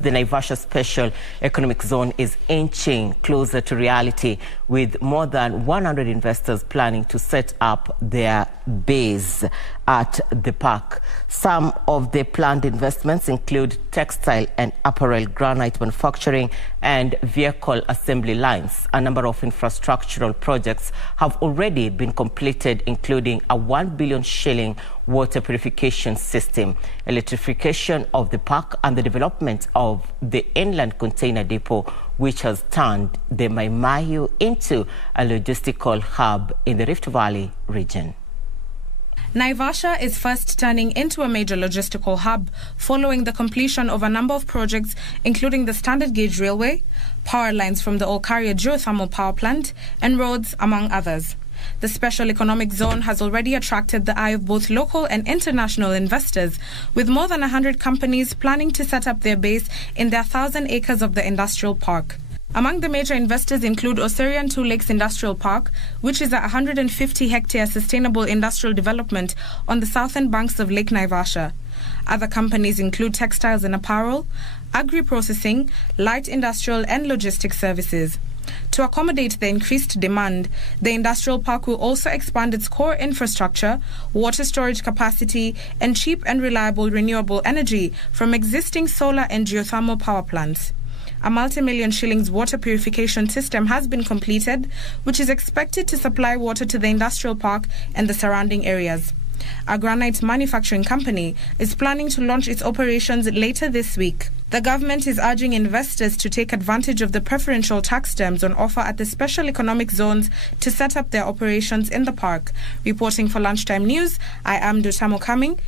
the Naivasha Special Economic Zone is inching closer to reality, with more than 100 investors planning to set up their base at the park. Some of the planned investments include textile and apparel, granite manufacturing, and vehicle assembly lines. A number of infrastructural projects have already been completed, including a 1 billion shilling water purification system, electrification of the park, and the development of the inland container depot, which has turned the Mai Mahiu into a logistical hub in the Rift Valley region. Naivasha is first turning into a major logistical hub following the completion of a number of projects, including the standard gauge railway, power lines from the Olkaria geothermal power plant, and roads, among others. The Special Economic Zone has already attracted the eye of both local and international investors, with more than 100 companies planning to set up their base in their 1,000 acres of the industrial park. Among the major investors include Osirian Two Lakes Industrial Park, which is a 150-hectare sustainable industrial development on the southern banks of Lake Naivasha. Other companies include textiles and apparel, agri-processing, light industrial and logistics services. To accommodate the increased demand, the industrial park will also expand its core infrastructure, water storage capacity, and cheap and reliable renewable energy from existing solar and geothermal power plants. A multi-million shillings water purification system has been completed, which is expected to supply water to the industrial park and the surrounding areas. A granite manufacturing company is planning to launch its operations later this week. The government is urging investors to take advantage of the preferential tax terms on offer at the special economic zones to set up their operations in the park. Reporting for Lunchtime News, I am Dotamo Coming.